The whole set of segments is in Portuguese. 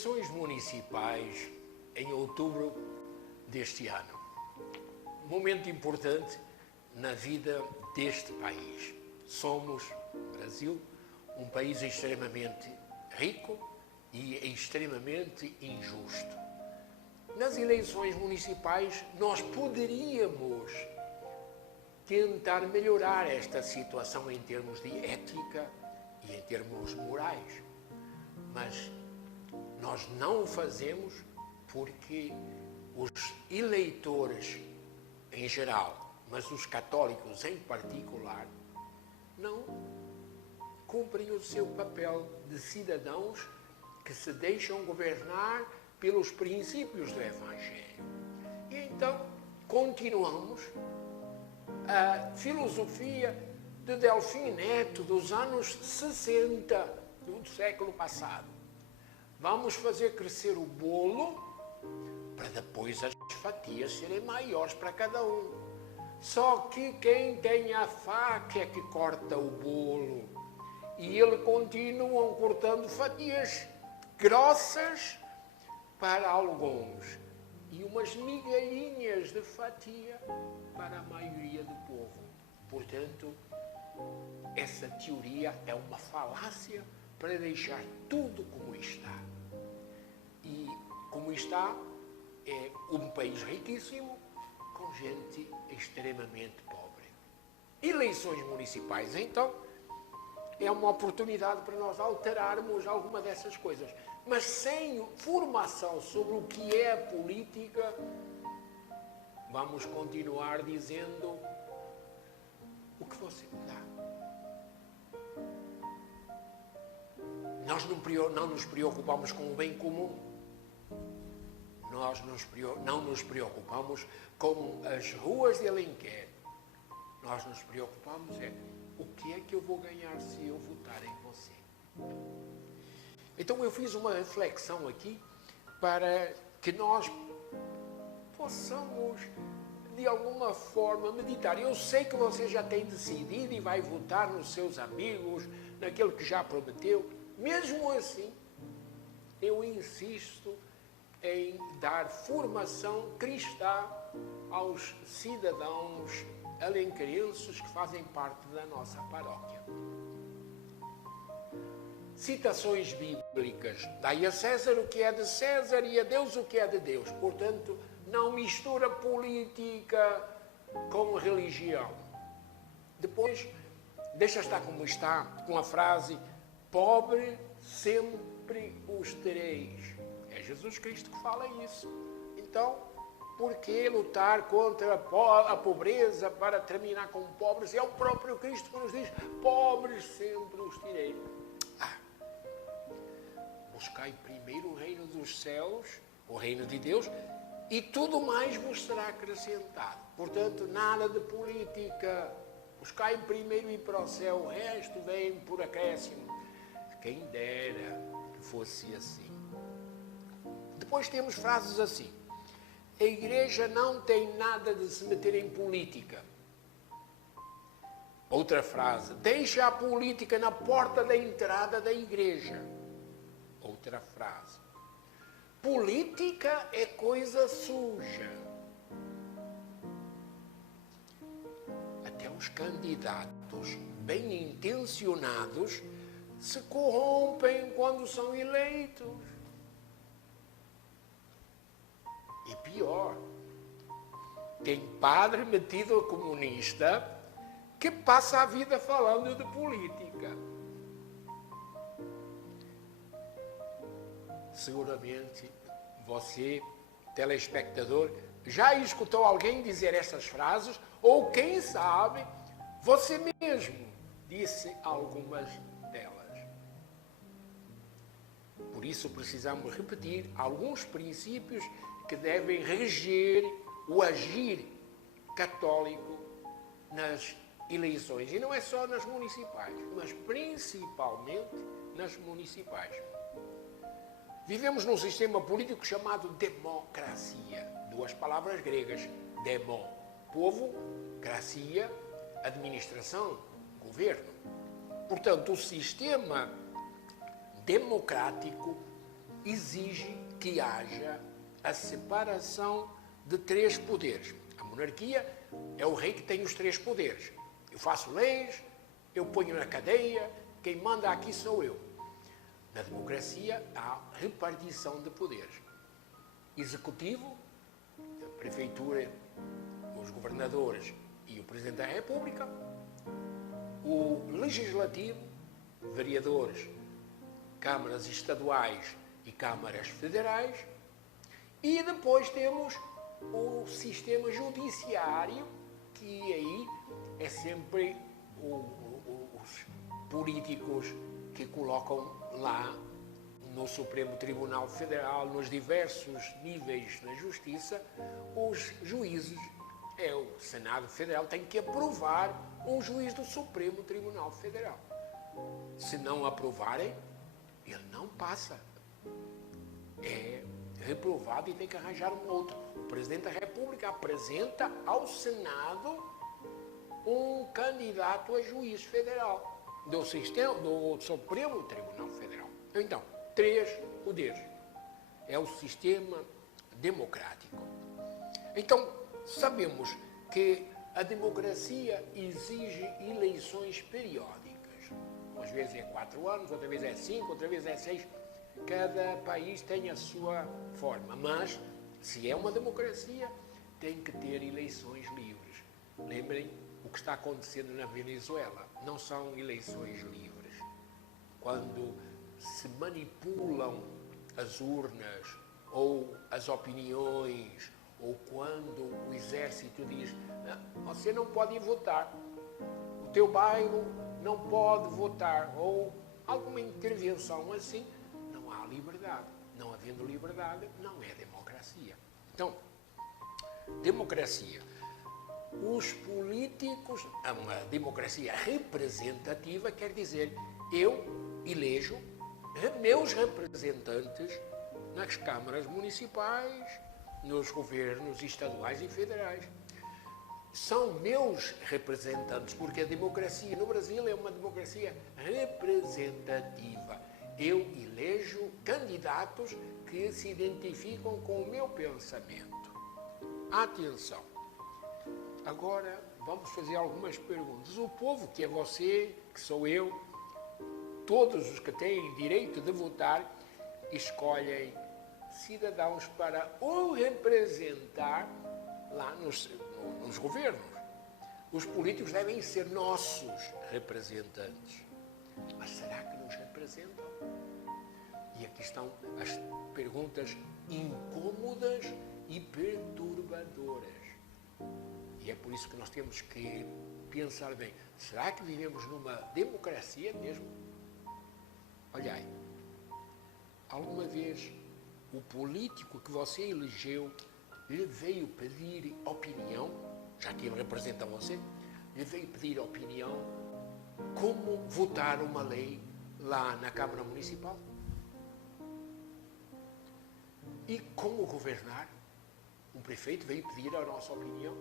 Eleições municipais em outubro deste ano. Momento importante na vida deste país. Somos, Brasil, um país extremamente rico e extremamente injusto. Nas eleições municipais, nós poderíamos tentar melhorar esta situação em termos de ética e em termos morais. Mas nós não o fazemos porque os eleitores em geral, mas os católicos em particular, não cumprem o seu papel de cidadãos que se deixam governar pelos princípios do Evangelho. E então continuamos a filosofia de Delfim Neto dos anos 60 do século passado. Vamos fazer crescer o bolo para depois as fatias serem maiores para cada um. Só que quem tem a faca é que corta o bolo. E eles continuam cortando fatias grossas para alguns e umas migalhinhas de fatia para a maioria do povo. Portanto, essa teoria é uma falácia para deixar tudo como está. E como está, é um país riquíssimo com gente extremamente pobre. Eleições municipais, então, é uma oportunidade para nós alterarmos alguma dessas coisas. Mas sem formação sobre o que é a política, vamos continuar dizendo o que você me dá. Nós não nos preocupamos com o bem comum. Nós não nos preocupamos com as ruas de Alenquer. Nós nos preocupamos o que é que eu vou ganhar se eu votar em você. Então eu fiz uma reflexão aqui para que nós possamos, de alguma forma, meditar. Eu sei que você já tem decidido e vai votar nos seus amigos, naquilo que já prometeu. Mesmo assim, eu insisto em dar formação cristã aos cidadãos alenquerenses que fazem parte da nossa paróquia. Citações bíblicas. Dai a César o que é de César e a Deus o que é de Deus. Portanto, não mistura política com religião. Depois, deixa estar como está, com a frase: pobre sempre os tereis. É Jesus Cristo que fala isso. Então, por que lutar contra a pobreza para terminar com pobres? É o próprio Cristo que nos diz: pobres sempre os tereis. Buscai primeiro o reino dos céus, o reino de Deus, e tudo mais vos será acrescentado. Portanto, nada de política. Buscai primeiro ir para o céu, o resto vem por acréscimo. Quem dera que fosse assim. Depois temos frases assim: a igreja não tem nada de se meter em política. Outra frase: deixa a política na porta da entrada da igreja. Outra frase: política é coisa suja. Até os candidatos bem intencionados se corrompem quando são eleitos. E pior, tem padre metido a comunista que passa a vida falando de política. Seguramente você, telespectador, já escutou alguém dizer essas frases, ou quem sabe, você mesmo disse algumas delas. Por isso precisamos repetir alguns princípios que devem reger o agir católico nas eleições. E não é só nas municipais, mas principalmente nas municipais. Vivemos num sistema político chamado democracia. Duas palavras gregas. Demo, povo, cracia, administração, governo. Portanto, o sistema democrático exige que haja a separação de três poderes. A monarquia é o rei que tem os três poderes. Eu faço leis, eu ponho na cadeia, quem manda aqui sou eu. Na democracia há repartição de poderes. Executivo, a prefeitura, os governadores e o Presidente da República. O legislativo, vereadores, câmaras estaduais e câmaras federais. E depois temos o sistema judiciário, que aí é sempre os políticos que colocam lá no Supremo Tribunal Federal, nos diversos níveis da justiça, os juízes. O Senado Federal tem que aprovar um juiz do Supremo Tribunal Federal. Se não aprovarem, ele não passa. É reprovado e tem que arranjar um outro. O Presidente da República apresenta ao Senado um candidato a juiz federal do Supremo Tribunal Federal. Então, três poderes. É o sistema democrático. Então, sabemos que a democracia exige eleições periódicas. Às vezes é 4 anos, outra vez é 5, outra vez é 6. Cada país tem a sua forma, mas se é uma democracia, tem que ter eleições livres. Lembrem o que está acontecendo na Venezuela. Não são eleições livres. Quando se manipulam as urnas ou as opiniões, ou quando o exército diz, você não pode ir votar, o teu bairro não pode votar, ou alguma intervenção assim, não há liberdade. Não havendo liberdade, não é democracia. Então, democracia. Os políticos, uma democracia representativa quer dizer, eu elejo meus representantes nas câmaras municipais, nos governos estaduais e federais. São meus representantes, porque a democracia no Brasil é uma democracia representativa. Eu elejo candidatos que se identificam com o meu pensamento. Atenção! Agora vamos fazer algumas perguntas. O povo, que é você, que sou eu, todos os que têm direito de votar, escolhem cidadãos para o representar lá nos governos. Os políticos devem ser nossos representantes. Mas será que nos representam? E aqui estão as perguntas incômodas e perturbadoras. E é por isso que nós temos que pensar bem. Será que vivemos numa democracia mesmo? Olhai, alguma vez o político que você elegeu lhe veio pedir opinião, já que ele representa você, lhe veio pedir opinião como votar uma lei lá na Câmara Municipal? E como governar? Um prefeito veio pedir a nossa opinião?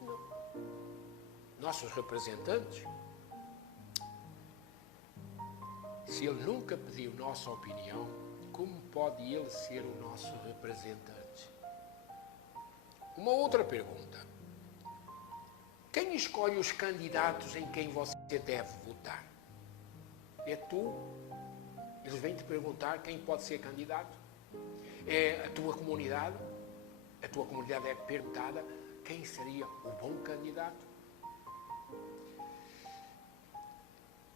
Não. Nossos representantes, se ele nunca pediu nossa opinião, como pode ele ser o nosso representante? Uma outra pergunta. Quem escolhe os candidatos em quem você deve votar? É tu? Eles vêm te perguntar quem pode ser candidato? É a tua comunidade? A tua comunidade é perguntada quem seria o bom candidato?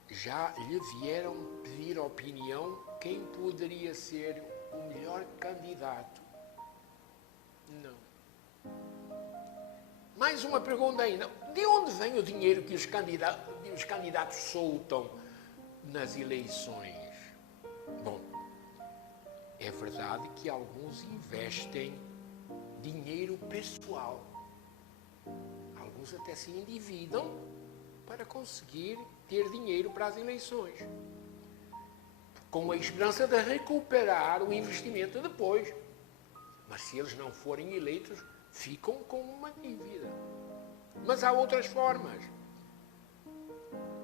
Já lhe vieram pedir opinião quem poderia ser o melhor candidato? Não. Mais uma pergunta ainda. De onde vem o dinheiro que os candidatos soltam nas eleições? Bom, é verdade que alguns investem dinheiro pessoal. Alguns até se endividam para conseguir ter dinheiro para as eleições, com a esperança de recuperar o investimento depois. Mas se eles não forem eleitos, ficam com uma dívida. Mas há outras formas.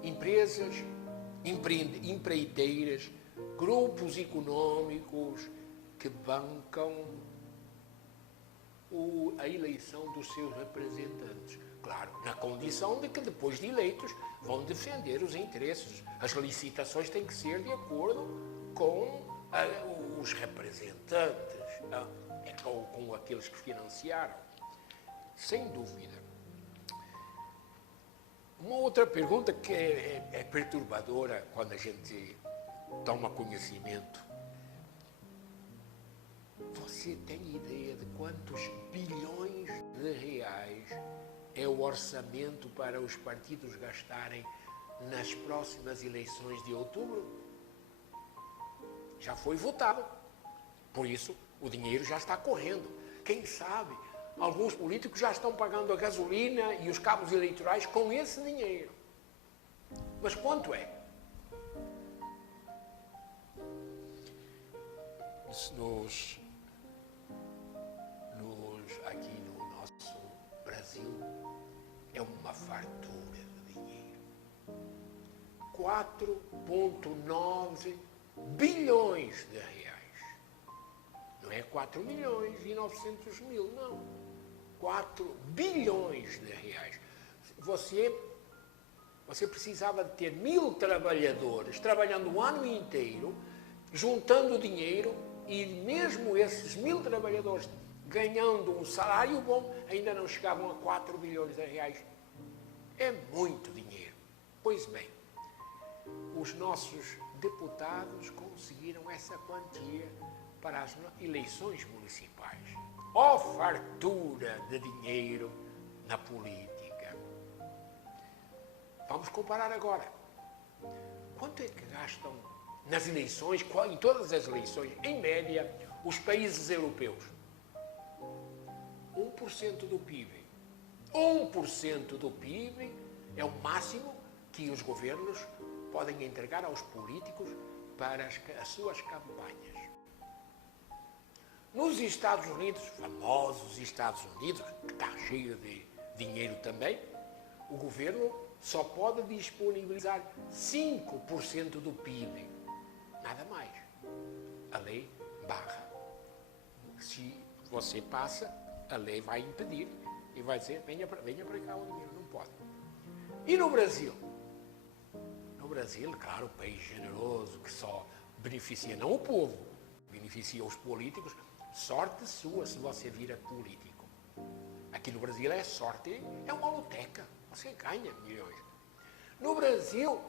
Empresas, empreiteiras grupos económicos que bancam a eleição dos seus representantes. Claro, na condição de que depois de eleitos vão defender os interesses. As licitações têm que ser de acordo com os representantes, ou com aqueles que financiaram. Sem dúvida. Uma outra pergunta que é perturbadora quando a gente toma conhecimento. Você tem ideia de quantos bilhões de reais é o orçamento para os partidos gastarem nas próximas eleições de outubro? Já foi votado. Por isso, o dinheiro já está correndo. Quem sabe, alguns políticos já estão pagando a gasolina e os cabos eleitorais com esse dinheiro. Mas quanto é? Aqui no nosso Brasil, é uma fartura de dinheiro. 4,9 bilhões de reais. Não é 4 milhões e 900 mil, não. 4 bilhões de reais. Você precisava de ter 1.000 trabalhadores trabalhando o ano inteiro, juntando dinheiro, e mesmo esses 1.000 trabalhadores ganhando um salário bom, ainda não chegavam a 4 bilhões de reais. É muito dinheiro. Pois bem, os nossos deputados conseguiram essa quantia para as eleições municipais. Ó fartura de dinheiro na política. Vamos comparar agora. Quanto é que gastam nas eleições, em todas as eleições, em média, os países europeus? 1% do PIB. 1% do PIB é o máximo que os governos podem entregar aos políticos para as suas campanhas. Nos Estados Unidos, famosos Estados Unidos, que está cheio de dinheiro também, o governo só pode disponibilizar 5% do PIB. Nada mais. A lei barra. Se você passa, a lei vai impedir e vai dizer, venha para cá o dinheiro, não pode. E no Brasil? No Brasil, claro, um país generoso que só beneficia não o povo, beneficia os políticos. Sorte sua se você vira político. Aqui no Brasil é sorte, é uma loteca, você ganha milhões. No Brasil,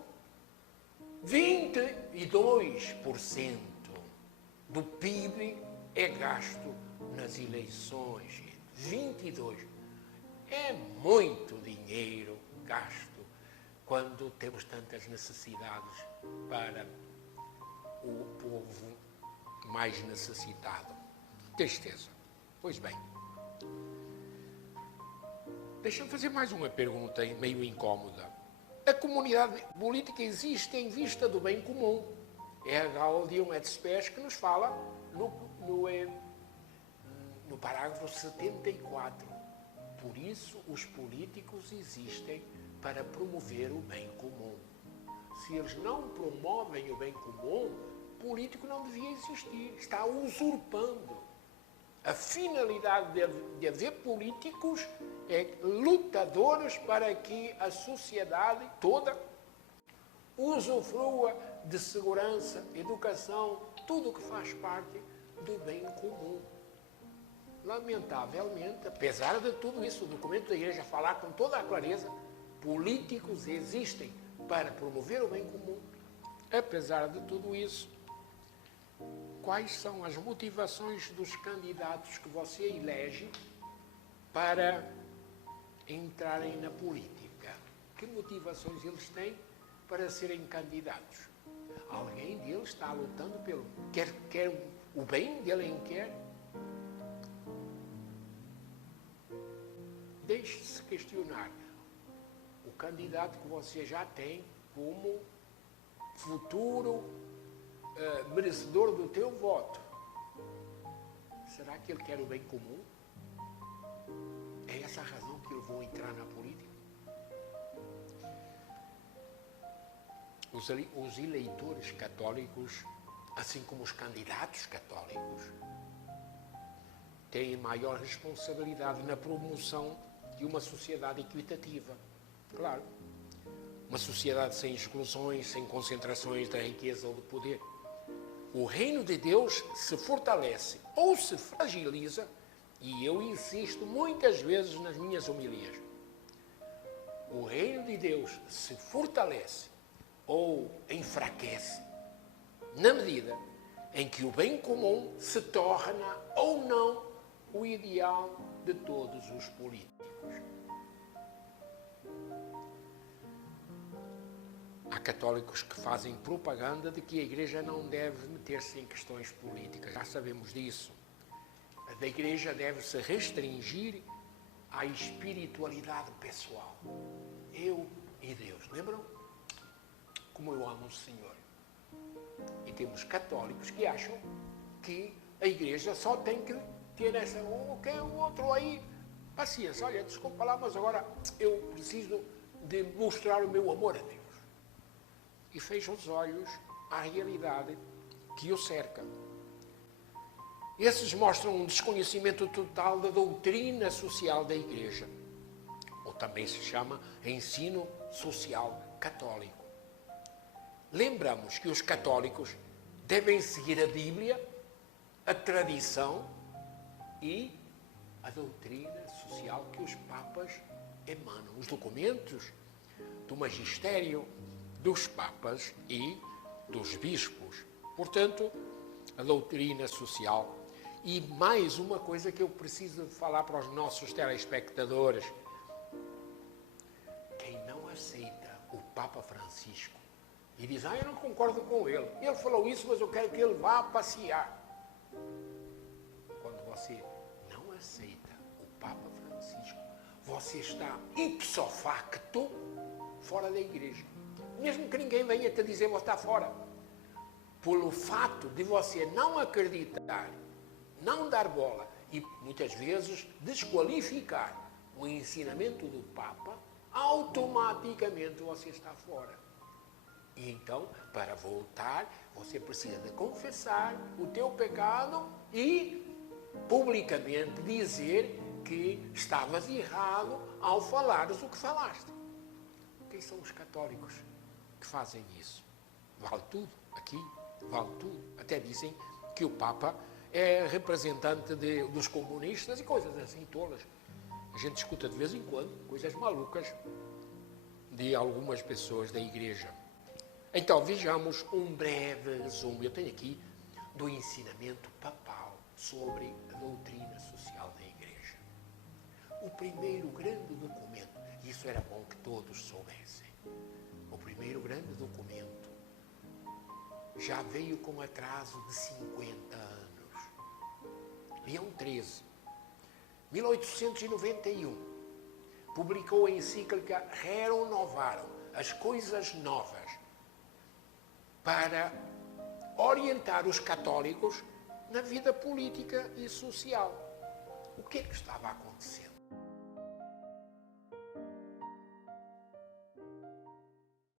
22% do PIB é gasto nas eleições, gente. 22%. É muito dinheiro gasto quando temos tantas necessidades para o povo mais necessitado. Tristeza. Pois bem. Deixa-me fazer mais uma pergunta meio incómoda. A comunidade política existe em vista do bem comum. É a Gaudium et Spes que nos fala no parágrafo 74. Por isso, os políticos existem para promover o bem comum. Se eles não promovem o bem comum, o político não devia existir. Está usurpando. A finalidade de haver políticos é lutadores para que a sociedade toda usufrua de segurança, educação, tudo o que faz parte do bem comum. Lamentavelmente, apesar de tudo isso, o documento da Igreja falar com toda a clareza, políticos existem para promover o bem comum. Apesar de tudo isso, quais são as motivações dos candidatos que você elege para entrarem na política? Que motivações eles têm para serem candidatos? Alguém deles está lutando pelo... Quer o bem de alguém quer? Deixe-se questionar. O candidato que você já tem como futuro merecedor do teu voto. Será que ele quer o bem comum? É essa a razão que eu vou entrar na política? Os eleitores católicos assim como os candidatos católicos, têm maior responsabilidade na promoção de uma sociedade equitativa. Claro, uma sociedade sem exclusões, sem concentrações da riqueza ou do poder. O reino de Deus se fortalece ou se fragiliza, e eu insisto muitas vezes nas minhas homilias. O reino de Deus se fortalece ou enfraquece na medida em que o bem comum se torna ou não o ideal de todos os políticos. Há católicos que fazem propaganda de que a Igreja não deve meter-se em questões políticas. Já sabemos disso. A Igreja deve se restringir à espiritualidade pessoal. Eu e Deus. Lembram? Como eu amo o Senhor. E temos católicos que acham que a Igreja só tem que ter essa, o outro aí, paciência. Olha, desculpa lá, mas agora eu preciso de mostrar o meu amor a Deus. E fecha os olhos à realidade que o cerca. Esses mostram um desconhecimento total da doutrina social da Igreja, ou também se chama ensino social católico. Lembramos que os católicos devem seguir a Bíblia, a tradição e a doutrina social que os papas emanam, os documentos do magistério dos papas e dos bispos. Portanto, a doutrina social. E mais uma coisa que eu preciso falar para os nossos telespectadores. Quem não aceita o Papa Francisco e diz, eu não concordo com ele. Ele falou isso, mas eu quero que ele vá passear. Quando você não aceita o Papa Francisco, você está ipso facto fora da Igreja. Mesmo que ninguém venha te dizer, você está fora. Pelo fato de você não acreditar, não dar bola e muitas vezes desqualificar o ensinamento do Papa, automaticamente você está fora. E então, para voltar, você precisa de confessar o teu pecado e publicamente dizer que estavas errado ao falares o que falaste. Quem são os católicos que fazem isso? Vale tudo aqui, vale tudo. Até dizem que o Papa é representante dos comunistas e coisas assim tolas. A gente escuta de vez em quando coisas malucas de algumas pessoas da Igreja. Então, vejamos um breve resumo. Eu tenho aqui do ensinamento papal sobre a doutrina social da Igreja. O primeiro grande documento, e isso era bom que todos soubessem, o primeiro grande documento já veio com atraso de 50 anos. Leão XIII, 1891, publicou a encíclica Rerum Novarum, as coisas novas, para orientar os católicos na vida política e social. O que é que estava acontecendo?